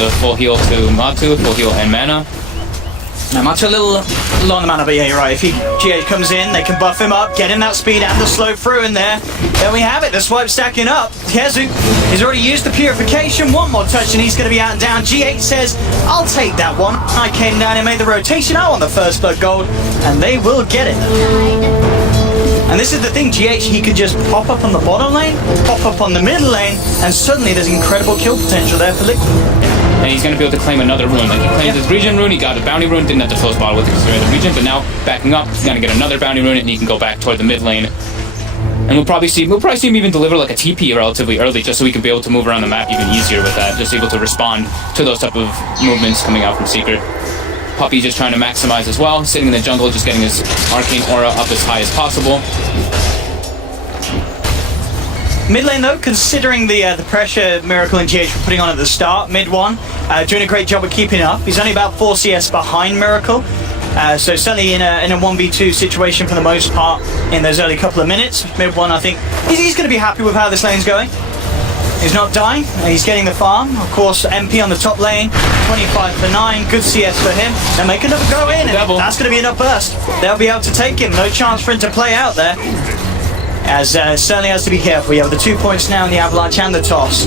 the full heal to Matu, full heal and mana. Now, Matu a little low on the mana, but yeah, you're right. If GH comes in, they can buff him up, get in that speed and the slow through in there. There we have it, the swipe stacking up. Kezu has already used the purification. One more touch and he's going to be out and down. GH says, I'll take that one. I came down and made the rotation. I want the first blood gold, and they will get it. And this is the thing, GH, he could just pop up on the bottom lane, pop up on the middle lane, and suddenly there's incredible kill potential there for Liquid. And he's going to be able to claim another rune. Like, he claimed his regen rune, he got a bounty rune, didn't have to close bottle with it because they're in the region, but now, backing up, he's going to get another bounty rune, and he can go back toward the mid lane. And we'll probably see him even deliver like a TP relatively early, just so we can be able to move around the map even easier with that, just able to respond to those type of movements coming out from Secret. Puppy just trying to maximize as well, sitting in the jungle, just getting his arcane aura up as high as possible. Mid lane though, considering the pressure Miracle and GH were putting on at the start, mid one, doing a great job of keeping up. He's only about 4 CS behind Miracle, so certainly in a 1v2 situation for the most part in those early couple of minutes. Mid one, I think, he's going to be happy with how this lane's going. He's not dying, he's getting the farm. Of course, MP on the top lane, 25 for 9, good CS for him. They'll make another go in, and that's going to be enough burst. They'll be able to take him, no chance for him to play out there. As certainly has to be careful. You have the 2 points now in the Avalanche and the toss.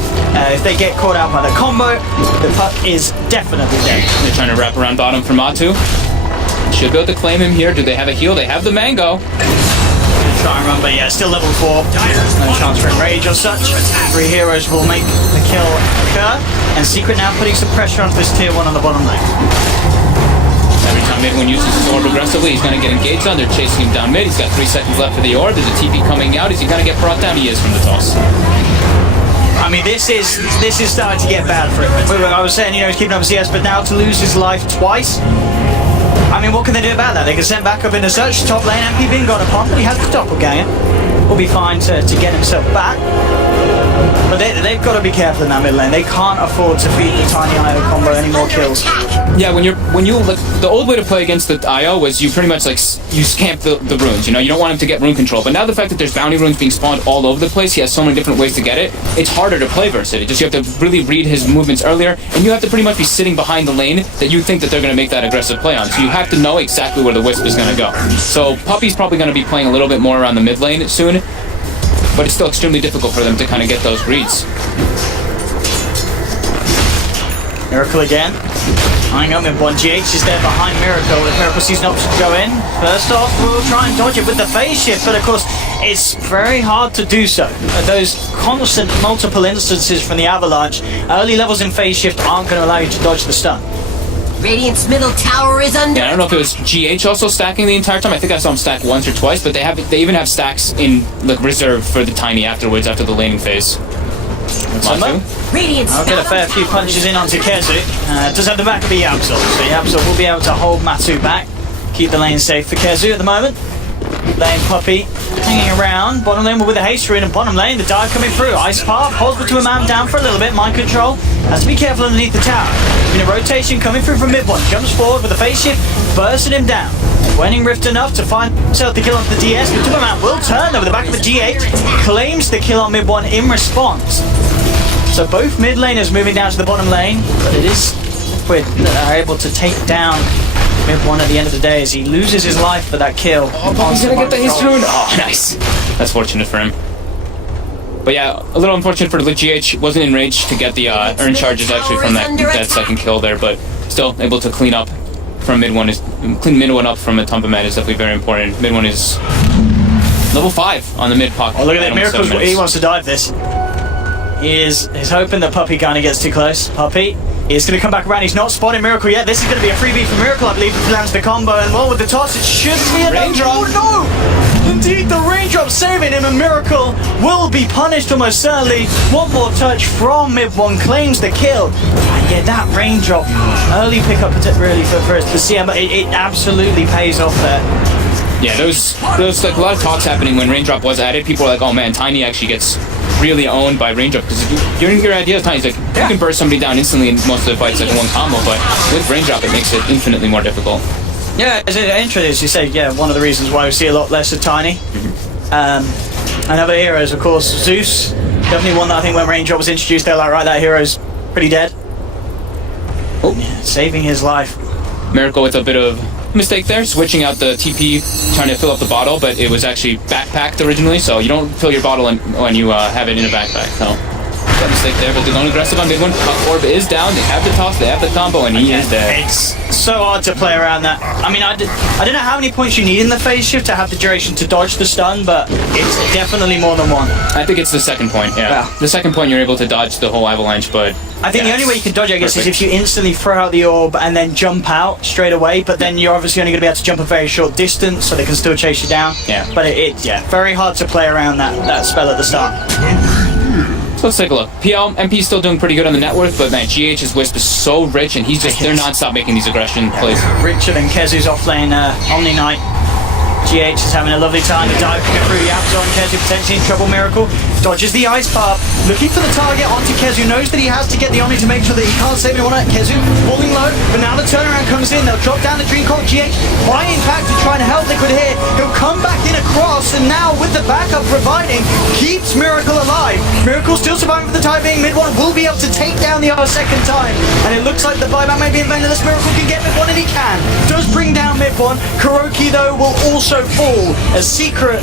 If they get caught out by the combo, the puck is definitely dead. They're trying to wrap around bottom for Matu. Should be able to claim him here. Do they have a heal? They have the mango. Try and run, but yeah, still level 4. No chance for enrage or such. 3 heroes will make the kill occur. And Secret now putting some pressure onto this tier 1 on the bottom lane. Every time mid-one uses his orb aggressively, he's going to get engaged on. They're chasing him down mid. He's got 3 seconds left for the orb. There's a TP coming out. Is he going to get brought down? He is from the toss. I mean, this is starting to get bad for him. I was saying, he's keeping up with CS, but now to lose his life twice. I mean, what can they do about that? They can send back up into search. Top lane, MP being got upon, but he has the doppelganger. Will be fine to get himself back. But they've got to be careful in that mid lane. They can't afford to feed the tiny IO combo any more kills. Yeah, when you like, the old way to play against the IO was you pretty much like you scamp the runes. You don't want him to get rune control. But now the fact that there's bounty runes being spawned all over the place, he has so many different ways to get it. It's harder to play versus it. Just you have to really read his movements earlier, and you have to pretty much be sitting behind the lane that you think that they're going to make that aggressive play on. So you have to know exactly where the wisp is going to go. So Puppy's probably going to be playing a little bit more around the mid lane soon. But it's still extremely difficult for them to kind of get those reads. Miracle again. Eyeing up in one. GH is there behind Miracle. If Miracle sees an option to go in, first off, we'll try and dodge it with the phase shift, but of course, it's very hard to do so. Those constant multiple instances from the Avalanche, early levels in phase shift aren't going to allow you to dodge the stun. Radiant's middle tower is under. Yeah, I don't know if it was GH also stacking the entire time. I think I saw him stack once or twice, but they even have stacks in like reserve for the tiny afterwards after the laning phase. Radiant's I'll get a fair few punches in onto Kezu. Does have the back of the Yabzol, so Yabzol will be able to hold Matu back, keep the lane safe for Kezu at the moment. Lane Puppy hanging around. Bottom lane with a haste rune, and bottom lane the dive coming through. Ice Path holds to a man down for a little bit. Mind control. Has to be careful underneath the tower. In a rotation coming through from mid one. Jumps forward with a phase shift, bursting him down. Winning Rift enough to find himself the kill onto the DS. The Superman will turn over the back of the GH. Claims the kill on mid one in response. So both mid laners moving down to the bottom lane, but it is Liquid that are able to take down mid one at the end of the day as he loses his life for that kill. Oh, he's gonna get the haste rune. Oh, nice. That's fortunate for him. But yeah, a little unfortunate for the GH. Wasn't in range to get the earn charges actually from that second kill there, but still able to clean up from mid one. Clean mid one up from a Tumbaman is definitely very important. Mid one is level 5 on the mid pocket. Oh, look at that. Miracle's he wants to dive this. He's hoping that Puppy kind of gets too close. Puppy is going to come back around. He's not spotting Miracle yet. This is going to be a freebie for Miracle, I believe, if he lands the combo. And well, with the toss, it should be a raindrop. Oh no! Indeed, the raindrop saving him, and Miracle will be punished almost certainly. One more touch from mid one claims the kill. And yeah, that raindrop, early pickup really for the CM, but it absolutely pays off there. Yeah, those like a lot of talks happening when Raindrop was added. People were like, oh man, Tiny actually gets really owned by Raindrop, because during your idea of Tiny's like, you can burst somebody down instantly in most of the fights like in one combo, but with Raindrop it makes it infinitely more difficult. Yeah, as interesting as you say, yeah, one of the reasons why we see a lot less of Tiny. And other heroes, of course, Zeus, definitely one that I think when Raindrop was introduced, they're like, right, that hero's pretty dead. Yeah, saving his life. Miracle with a bit of mistake there, switching out the TP, trying to fill up the bottle, but it was actually backpacked originally, so you don't fill your bottle when you have it in a backpack. So got a mistake there, but they're going aggressive on mid one. Orb is down, they have the toss, they have the combo, and he is dead. It's so hard to play around that. I mean, I don't know how many points you need in the phase shift to have the duration to dodge the stun, but it's definitely more than one. I think it's the second point, yeah. The second point you're able to dodge the whole avalanche, but I think the only way you can dodge it, I guess, is if you instantly throw out the orb and then jump out straight away, but then you're obviously only going to be able to jump a very short distance, so they can still chase you down. Yeah. But very hard to play around that spell at the start. So let's take a look. PL, MP's still doing pretty good on the net worth, but man, GH's Wisp is so rich, and they're non-stop making these aggression plays. Richer than Kezu's offlane Omni Knight. GH is having a lovely time. The dive coming through the Abzon. Kezu potentially in trouble. Miracle dodges the ice path, looking for the target onto Kezu. Knows that he has to get the Omni to make sure that he can't save anyone. Kezu falling low, but now the turnaround comes in. They'll drop down the Dream Court. GH trying back to try and help Liquid here. He'll come back in across, and now with the backup providing, keeps Miracle alive. Miracle still surviving for the time being. Mid one will be able to take down the other second time, and it looks like the buyback may be in vain unless Miracle can get mid one, and he can. Does bring down mid one. Kuroki though will also fall as Secret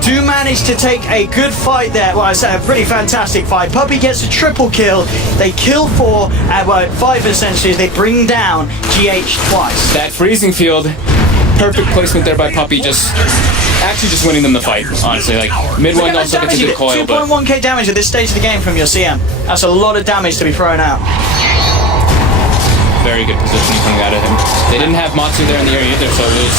do manage to take a good fight there. Well, I say a pretty fantastic fight. Puppey gets a triple kill. They kill 4 and 5 essentially as they bring down GH twice. That freezing field, perfect placement there by Puppey, just winning them the fight, honestly. Like, mid one also gets a good coil, but 2.1k damage at this stage of the game from your CM. That's a lot of damage to be thrown out. very good positioning coming out of him. They didn't have Matsu there in the area either, so it was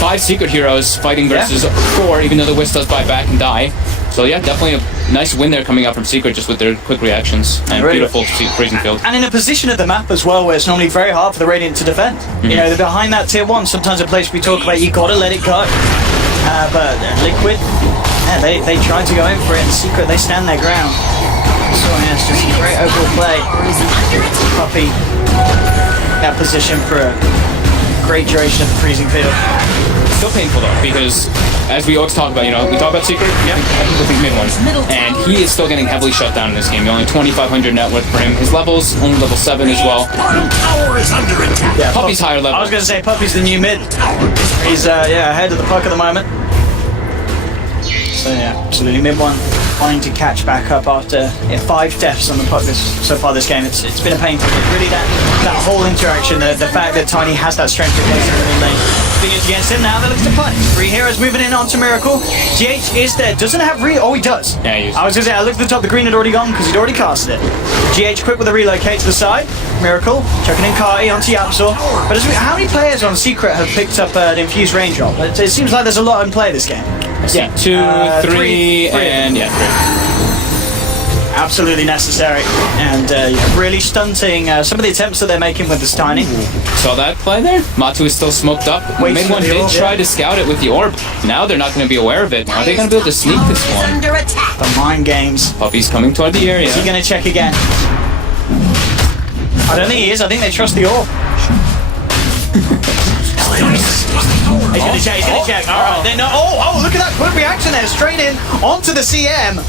5 Secret heroes fighting versus 4, even though the Wisp does buy back and die. So yeah, definitely a nice win there coming out from Secret just with their quick reactions and really beautiful freezing field. And in a position of the map as well where it's normally very hard for the Radiant to defend. You know, they're behind that tier 1, sometimes a place we talk about, you gotta let it go. But Liquid, yeah, they try to go in for it, and Secret, they stand their ground. So yeah, it's just a great overall play. Puppey, that position for a great duration of the freezing field. Still painful though, because as we always talk about, you know, we talk about Secret, people think mid one, and he is still getting heavily shut down in this game. Only 2,500 net worth for him. His level's only level 7 as well. Yeah, Puppey's higher level. I was going to say Puppey's the new mid. He's ahead of the puck at the moment. So yeah, absolutely mid one. Trying to catch back up after 5 deaths on the puck so far this game. It's been a painful. Really that whole interaction, the fact that Tiny has that strength to place in the mid lane. Thing is against him now. That looks to punish. 3 heroes moving in onto Miracle. GH is there. Doesn't have oh, he does. Yeah, he is. I was gonna say I looked at the top. The green had already gone because he'd already casted it. GH quick with a relocate to the side. Miracle chucking in Kari onto Yapsor. But how many players on Secret have picked up an infused raindrop? It seems like there's a lot in play this game. Yeah, 2, 3, and 3. Absolutely necessary, and really stunting some of the attempts that they're making with this Tiny. Saw that play there? Matu is still smoked up. Mid one did try to scout it with the orb. Now they're not going to be aware of it. Are they going to be able to sneak this one? The mind games. Puppey's coming toward the area. Is he going to check again? I don't think he is. I think they trust the orb. He's going to check. He's going to check. All right. Then, look at that quick reaction there. Straight in onto the CM.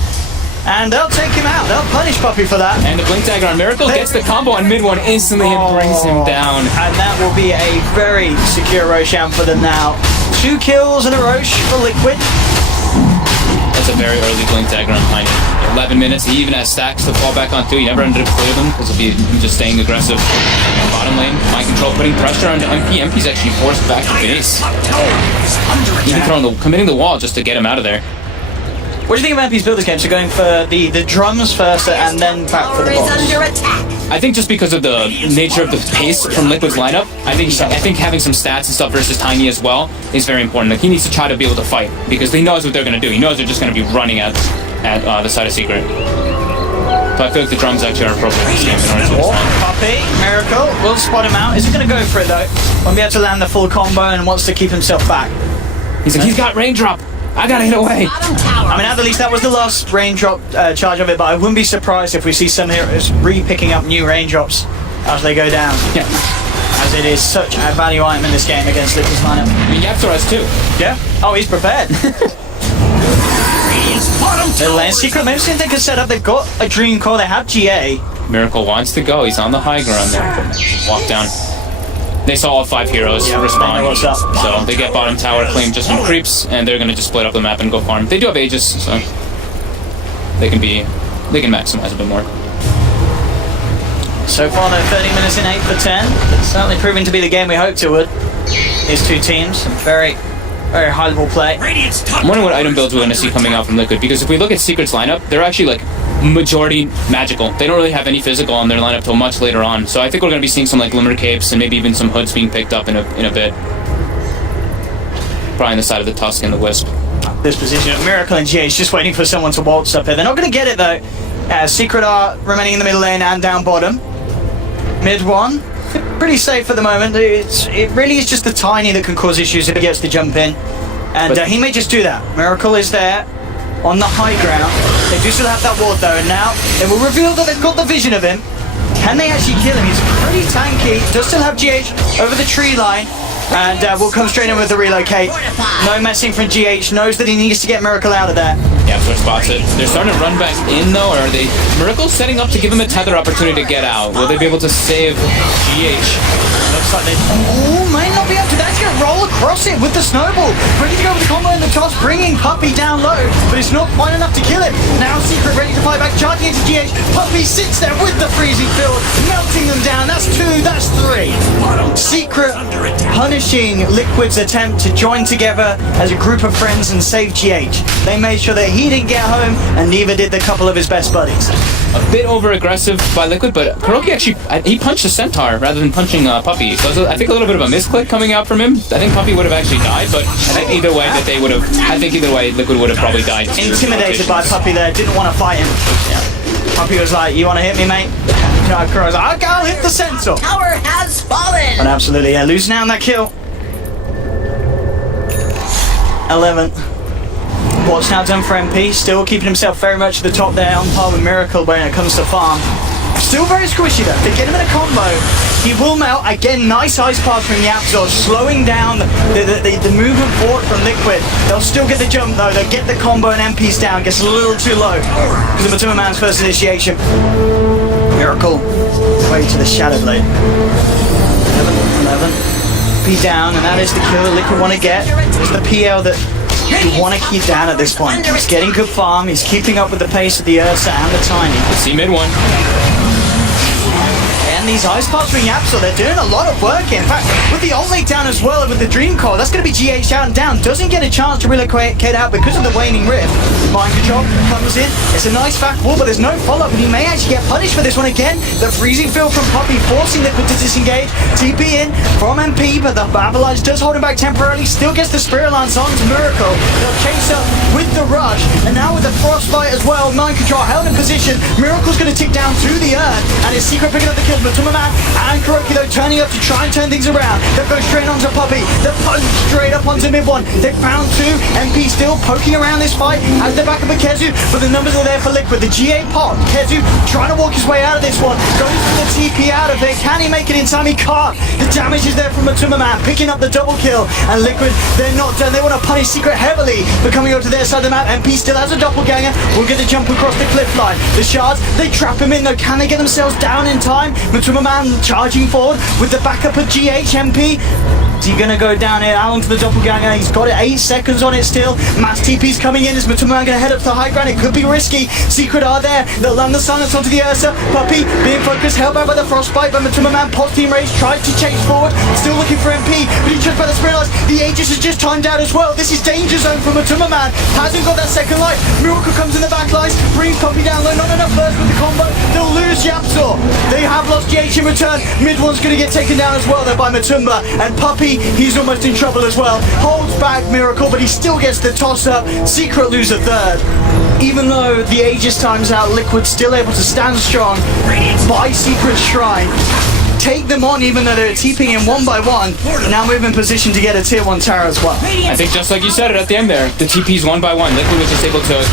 And they'll take him out. They'll punish Puppey for that. And the Blink Dagger on Miracle gets the combo on mid one instantly and brings him down. And that will be a very secure Roshan for them now. 2 kills and a Roche for Liquid. That's a very early Blink Dagger on Tiny. 11 minutes. He even has stacks to fall back on too. He never ended up clear them because of him just staying aggressive. Bottom lane, mind control, putting pressure on MP. MP's actually forced back to base. Even committing the wall just to get him out of there. What do you think of MP's build this game? So going for the drums first and then back for the box? I think just because of the nature of the pace from Liquid's lineup, I think having some stats and stuff versus Tiny as well is very important. Like, he needs to try to be able to fight because he knows what they're going to do. He knows they're just going to be running at the side of Secret. So I feel like the drums actually are appropriate in this game in order to respond. Puppey, Miracle, will spot him out. Is he going to go for it though? Won't be able to land the full combo and wants to keep himself back. He's like, he's got raindrop. I gotta hit away. I mean, at the least that was the last raindrop charge of it, but I wouldn't be surprised if we see some heroes re-picking up new raindrops as they go down. Yeah. As it is such a value item in this game against Liquid's lineup. I mean, Yapsor has 2. Yeah. Oh, he's prepared. Little lane Secret, maybe something they could set up. They've got a Dream Core, they have GA. Miracle wants to go. He's on the high ground there. Walk down. They saw all 5 heroes respond, they know what's up. so they get bottom tower claim just from creeps, and they're gonna just split up the map and go farm. They do have Aegis, so they can maximize a bit more. So far, though, 30 minutes in, 8 for 10. Certainly proving to be the game we hoped it would. These two teams, very, very high level play. I'm wondering what item builds we're gonna see coming out from Liquid, because if we look at Secret's lineup, they're actually like majority magical. They don't really have any physical on their lineup till much later on. So I think we're going to be seeing some like Glimmer Capes and maybe even some hoods being picked up in a bit. Probably on the side of the Tusk and the Wisp. This position, Miracle and GH just waiting for someone to waltz up here. They're not going to get it though. Secret are remaining in the middle lane and down bottom. Mid one, pretty safe at the moment. It really is just the Tiny that can cause issues if he gets to jump in. And he may just do that. Miracle is there on the high ground. They do still have that ward though, and now it will reveal that they've got the vision of him. Can they actually kill him? He's pretty tanky. Does still have GH over the tree line, and will come straight in with the relocate. No messing from GH. Knows that he needs to get Miracle out of there. Yeah, so spots it. They're starting to run back in though, or are they? Miracle's setting up to give him a tether opportunity to get out. Will they be able to save GH? Looks like they might not be able to. That's going to roll across it with the snowball. Ready to go with the combo in the toss, bringing Puppey down low, but it's not quite enough to kill him. Now Secret ready to fight back, charging into GH. Puppey sits there with the freezing field, melting them down. That's 2, that's 3. Secret punishing Liquid's attempt to join together as a group of friends and save GH. They made sure that he didn't get home, and neither did the couple of his best buddies. A bit over-aggressive by Liquid, but Kuroki actually, he punched a Centaur rather than punching Puppey. So I think a little bit of a misclick coming out from him. I think Puppey would have actually died, but I think either way that they would have, I think either way Liquid would have probably died. Intimidated by Puppey there, didn't want to fight him. Yeah. Puppey was like, you want to hit me, mate? Kuroki's like, okay, I'll hit the Centaur. Tower has fallen. And absolutely, yeah, losing out on that kill. 11. What's now done for MP, still keeping himself very much at the top there, on par with Miracle when it comes to farm. Still very squishy though. They get him in a combo. He will melt. Again, nice ice pass from Yapzor, slowing down the movement forward from Liquid. They'll still get the jump though. They'll get the combo and MP's down. Gets a little too low because of Matuma Man's first initiation. Miracle. Way to the Shadow Blade. 11. P down, and that is the kill that Liquid want to get. It's the PL that you want to keep down at this point. He's getting good farm. He's keeping up with the pace of the Ursa and the Tiny. Let's see mid one. And these ice pops from Yapzor, they're doing a lot of work. In fact, with the ult late down as well, with the Dream Core, that's going to be GH out and down. Doesn't get a chance to relocate out because of the waning rift. Mind control comes in. It's a nice fat wall, but there's no follow-up, and he may actually get punished for this one again. The freezing field from Puppey forcing Liquid to disengage. TP in from MP, but the Avalanche does hold him back temporarily. Still gets the Spirit Lance onto Miracle. They'll chase up with the rush, and now with the Frostbite as well. Mind control held in position. Miracle's going to tick down to the earth, and his Secret picking up the kills. Matuma Man and Kuroki though turning up to try and turn things around. They go straight onto Puppey. They punch straight up onto mid one. They found 2. MP still poking around this fight at the back of Kezu, but the numbers are there for Liquid. The GA pop. Kezu trying to walk his way out of this one. Goes for the TP out of it. Can he make it in time? He can't. The damage is there from Matuma Man picking up the double kill, and Liquid, they're not done. They want to punish Secret heavily for coming over to their side of the map. MP still has a doppelganger. Will get the jump across the cliff line. The shards, they trap him in though. Can they get themselves down in time? Matuma Man charging forward with the backup of GHMP. Is he gonna go down here? Out onto the doppelganger. He's got it. 8 seconds on it still. Mass TP's coming in. Is Matuma gonna head up to the high ground? It could be risky. Secret are there. They'll land the silence onto the Ursa. Puppey being focused, held back by the Frostbite, but Matuma Man post team rage, tries to chase forward. Still looking for MP, but he's just by the Spirit Lance. The Aegis is just timed out as well. This is danger zone for Matuma Man. Hasn't got that second life. Miracle comes in the back lines, brings Puppey down low. Not enough burst with the combo. They'll lose Yapzor. They have lost GH in return. Mid one's gonna get taken down as well there by Matumba, and Puppey, he's almost in trouble as well. Holds back Miracle, but he still gets the toss up. Secret lose a third. Even though the Aegis times out, Liquid still able to stand strong by Secret's Shrine. Take them on even though they're TPing in one by one. Now move in position to get a tier 1 tower as well. I think just like you said it at the end there, the TP's one by one. Liquid was just able to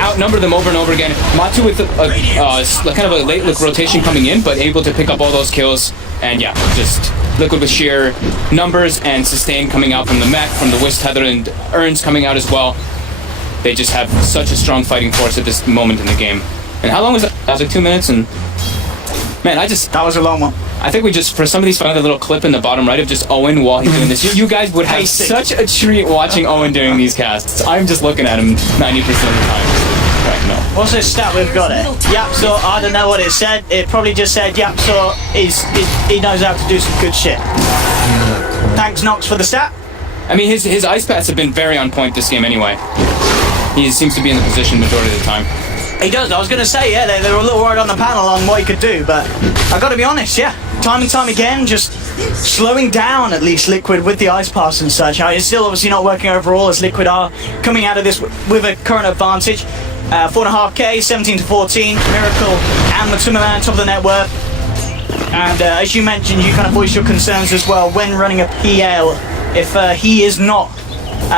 outnumber them over and over again. Matu with kind of a late rotation coming in, but able to pick up all those kills. And yeah, just Liquid with sheer numbers and sustain coming out from the mech, from the Wisp Tether, and Urns coming out as well. They just have such a strong fighting force at this moment in the game. And how long was that? That was like 2 minutes and Man, That was a long one. I think we just, for some of these, found a little clip in the bottom right of just Owen while he's doing this. You guys would have Pacing. such a treat watching Owen doing these casts. I'm just looking at him 90% of the time. Right, no. What's this stat we've got here? Yapsor, I don't know what it said. It probably just said Yapsor he knows how to do some good shit. Thanks, Nox, for the stat. I mean, his ice paths have been very on point this game anyway. He seems to be in the position majority of the time. He does. I was going to say, yeah, they were a little worried on the panel on what he could do, but I got to be honest, yeah. Time and time again, just slowing down at least Liquid with the ice pass and such. It's still obviously not working overall as Liquid are coming out of this with a current advantage. 4.5k, 17-14, Miracle and Matuma Man top of the net worth. And as you mentioned, you kind of voiced your concerns as well when running a PL. If he is not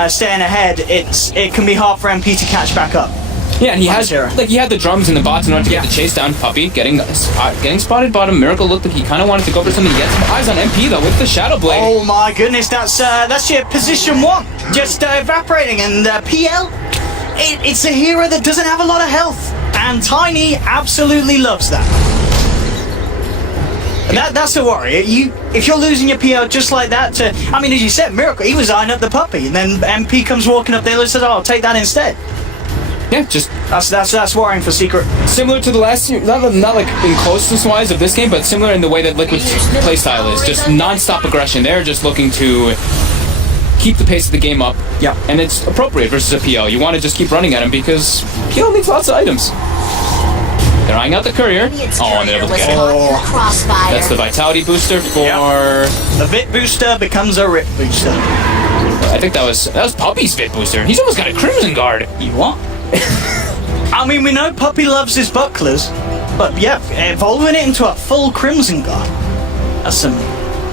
staying ahead, it can be hard for MP to catch back up. Yeah, and he had the drums and the bots in order to get the chase down. Puppy getting spotted bottom. Miracle looked like he kind of wanted to go for something. He gets some eyes on MP though with the Shadow Blade. Oh my goodness, that's your position one, just evaporating. And PL, it's a hero that doesn't have a lot of health, and Tiny absolutely loves that. That's a worry. If you're losing your PL just like that I mean, as you said, Miracle, he was eyeing up the Puppy, and then MP comes walking up there and says, "Oh, I'll take that instead." Yeah, just that's worrying for Secret. similar to the last year, not like in closeness wise of this game, but similar in the way that Liquid's playstyle is. Just non-stop aggression. They're just looking to keep the pace of the game up. Yeah. And it's appropriate versus a PL. You want to just keep running at him because PL needs lots of items. They're eyeing out the courier. Oh, and they're able to get it. That's the vitality booster for... The Vit booster becomes a Rip booster. I think that was Puppy's Vit booster. He's almost got a Crimson Guard. You what? I mean, we know Puppy loves his bucklers, but yeah, evolving it into a full Crimson Guard. That's some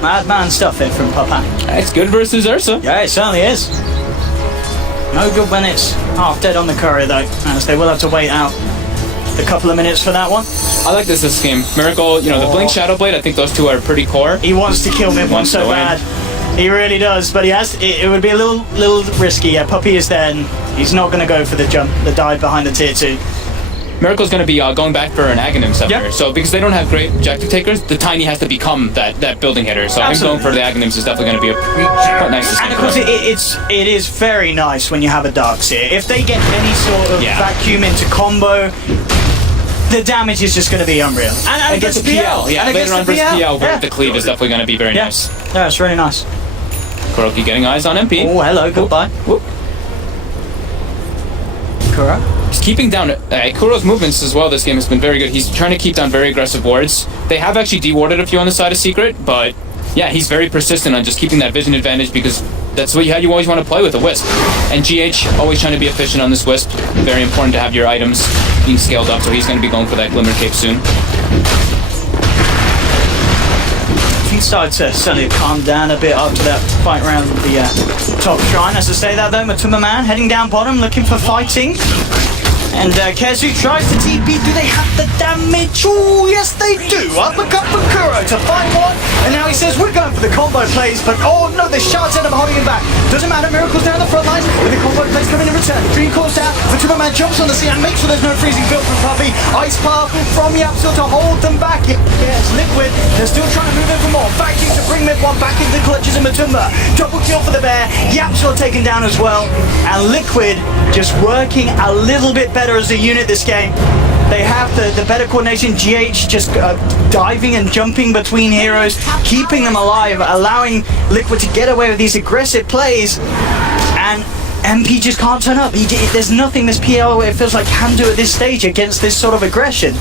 madman stuff here from Puppy. It's good versus Ursa. Yeah, it certainly is. No good when it's half dead on the courier though, as they will have to wait out a couple of minutes for that one. I like this game. Miracle, the Blink Shadow Blade, I think those two are pretty core. He wants to kill Mid-1 so bad. He really does, but it would be a little risky. Yeah, Puppy is there, and he's not going to go for the jump, the dive behind the tier 2. Miracle's going to be going back for an Aghanim up here. So because they don't have great objective takers, the Tiny has to become that building hitter. So him going for the Aghanims is definitely going to be quite nice. And of course, it is very nice when you have a Dark Seer. If they get any sort of vacuum into combo, the damage is just going to be unreal. And against the PL. Yeah, later on versus PL, the cleave is definitely going to be very nice. Yeah, it's really nice. Kuroki getting eyes on MP. Oh, hello, goodbye. Whoop. Kuro? He's keeping down Kuro's movements as well. This game has been very good. He's trying to keep down very aggressive wards. They have actually dewarded a few on the side of Secret, but yeah, he's very persistent on just keeping that vision advantage because that's what you always want to play with a Wisp. And GH always trying to be efficient on this Wisp. Very important to have your items being scaled up, so he's going to be going for that Glimmer Cape soon. He started to suddenly calm down a bit after that fight round the top shrine. As I say that though, Matuma Man heading down bottom looking for fighting. And Kezu tries to TP. Do they have the damage? Oh, yes they do. Uppercut for Kuro to find one. And now he says, we're going for the combo plays. But oh no, the shots end up holding him back. Doesn't matter, Miracle's down the front lines. With the combo plays coming in return. Dream calls down. Matuma Man jumps on the scene and makes sure there's no freezing build from Puppy. Ice Path from Yapsor to hold them back. Yes, Liquid. They're still trying to move in for more. Vacuum to bring Mid-1 back into the clutches of Matuma. Double kill for the bear. Yapsor taken down as well. And Liquid just working a little bit better as a unit this game. They have the better coordination. GH just diving and jumping between heroes, keeping them alive, allowing Liquid to get away with these aggressive plays. And MP just can't turn up. There's nothing this PL, it feels like, can do at this stage against this sort of aggression.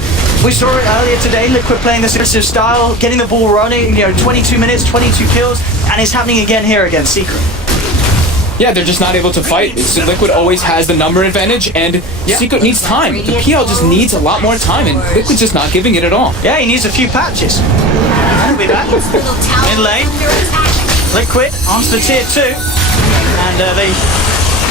We saw it earlier today, Liquid playing this aggressive style, getting the ball running, 22 minutes, 22 kills, and it's happening again here against Secret. Yeah, they're just not able to fight. Liquid always has the number advantage, and Secret needs time. The PL just needs a lot more time, and Liquid's just not giving it at all. Yeah, he needs a few patches. He'll be back. Mid lane. Liquid onto the tier 2. And they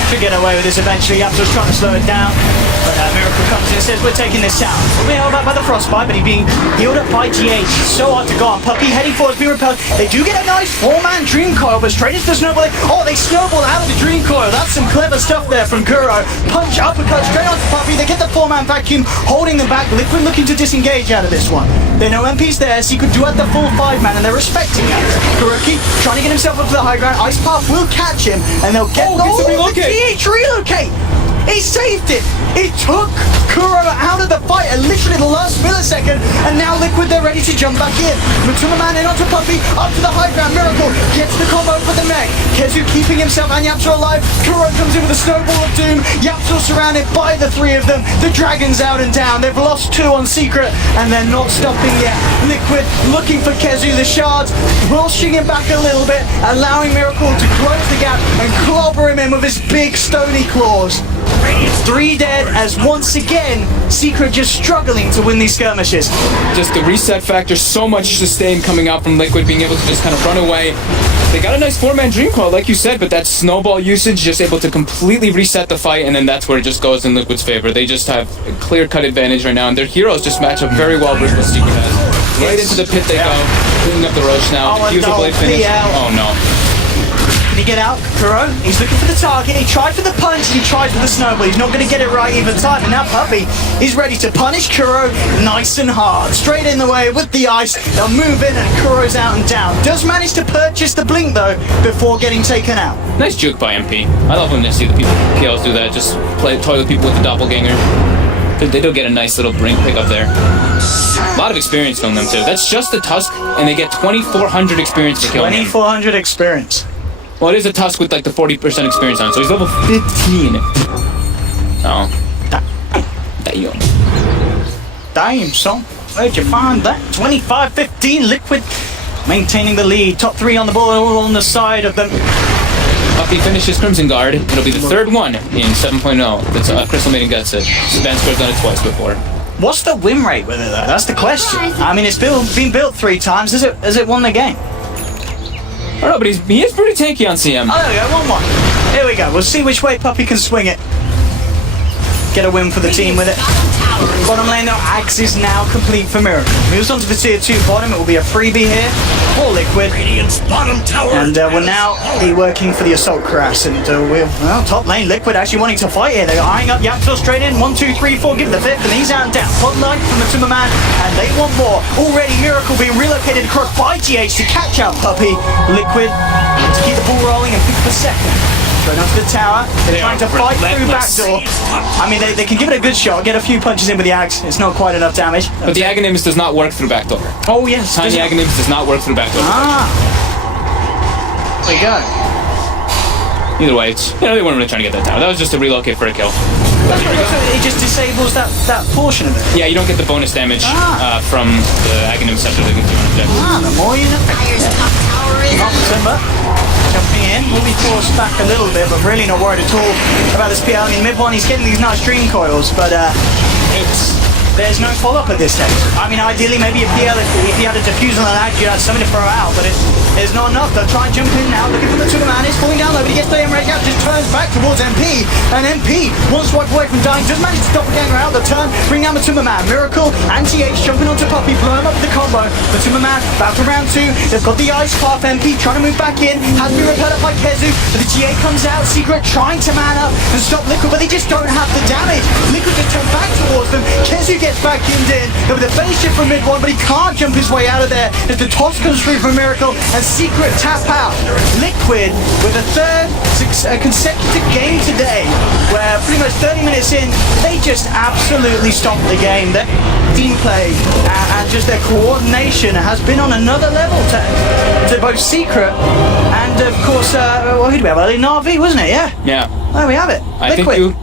Could get away with this eventually. Yapsil's trying to slow it down. But Miracle comes in and says, we're taking this down. We'll be held back by the Frostbite, but he's being healed up by GH. It's so hard to go on. Puppy heading forward, being repelled. They do get a nice 4-man Dream Coil, but straight into the snowball. Oh, they snowball out of the Dream Coil. That's some clever stuff there from Kuro. Punch, uppercut, straight onto Puppy. They get the 4-man vacuum, holding them back. Liquid looking to disengage out of this one. They know MP's there, so he could do at the full 5-man, and they're respecting that. Kuroki trying to get himself up to the high ground. Ice Path will catch him, and they'll get the GH relocate. He saved it! It took Kuro out of the fight at literally the last millisecond, and now Liquid, they're ready to jump back in. Matuma Man in onto Puppy, up to the high ground. Miracle gets the combo for the mech. Kezu keeping himself and Yapsa alive. Kuro comes in with a snowball of doom. Yapsa surrounded by the 3 of them. The Dragon's out and down. They've lost 2 on Secret, and they're not stopping yet. Liquid looking for Kezu. The shards pushing him back a little bit, allowing Miracle to close the gap and clobber him in with his big stony claws. 3 dead as once again Secret just struggling to win these skirmishes. Just the reset factor, so much sustain coming out from Liquid, being able to just kind of run away. They got a nice 4-man Dream Coil, like you said, but that snowball usage just able to completely reset the fight, and then that's where it just goes in Liquid's favor. They just have a clear-cut advantage right now, and their heroes just match up very well versus what Secret has. Right into the pit they go, cleaning up the Roche now. Diffusal blade finish. Oh no. Can he get out? Kuro, he's looking for the target. He tried for the punch and he tried for the snowball. He's not going to get it right either time. And now Puppy is ready to punish Kuro nice and hard. Straight in the way with the ice. They'll move in and Kuro's out and down. Does manage to purchase the blink though before getting taken out. Nice juke by MP. I love when I see the people PLs do that. Just toy with people with the doppelganger. They do get a nice little brink pick up there. A lot of experience from them too. That's just the Tusk, and they get 2,400 experience for killing him. 2,400 experience. Well, it is a Tusk with like the 40% experience on it, so he's level 15. Oh. Damn, son. Where'd you find that? 25-15, Liquid maintaining the lead. Top 3 on the ball, all on the side of them. Puppy finishes Crimson Guard. It'll be the 3rd one in 7.0. That's Crystal Maiden gets it. Spencer's done it twice before. What's the win rate with it though? That's the question. I mean, it's been built 3 times. Has it won the game? I don't know, but he is pretty tanky on CM. Oh, there we go, 1-1. Here we go. We'll see which way Puppy can swing it. Get a win for the team with it. Bottom lane though, Aghs is now complete for Miracle. Moves on to the tier 2 bottom. It will be a freebie here for Liquid. And we'll now be working for the Assault Crash. And well, top lane, Liquid actually wanting to fight here. They're eyeing up Yapto straight in. 1, 2, 3, 4. Give the 5th, and he's out and down. Bottom line from the Matuma Man, and they want more. Already Miracle being relocated across by GH to catch out Puppy. Liquid to keep the ball rolling and pick up a 2nd. Going onto the tower, they're trying to fight through backdoor. I mean, they can give it a good shot, get a few punches in with the Aghs. It's not quite enough damage. But the Agonimus does not work through backdoor. Oh yes. Tiny Agonimus does not work through backdoor. There we go. Either way, they weren't really trying to get that tower. That was just to relocate for a kill. So it just disables that portion of it. Yeah, you don't get the bonus damage from the Agonimus after they get to object. The more you know. Simba jumping in, will be forced back a little bit, but really not worried at all about this PL. I mean, mid-1, he's getting these nice Dream Coils, but there's no follow-up at this stage. I mean, ideally, maybe a PL, if he had a defusal and Aghs, you had something to throw out, but there's not enough. They'll try and jump in now, looking for the Matuma Man. He's falling down low, but he gets the M-Rage out, just turns back towards MP, and MP, one swipe away from dying, does manage to stop again out the turn, bring down Matuma Man. Miracle and TH jumping onto Puppy, blow him up with the combo. Matuma Man, back to round 2, they've got the Ice Path. MP trying to move back in, has been repelled up by Kezu, but the GA comes out, Secret trying to man up and stop Liquid, but they just don't have the damage. Liquid just turned back towards them, Kezu gets back in, with a finish it from mid-1, but he can't jump his way out of there as the toss comes through from Miracle and Secret tap out. Liquid with a 3rd consecutive game today, where pretty much 30 minutes in, they just absolutely stomped the game. Their team play and just their coordination has been on another level to both Secret and of course, who do we have? Navi, wasn't it? Yeah. Yeah. There we have it. I Liquid. think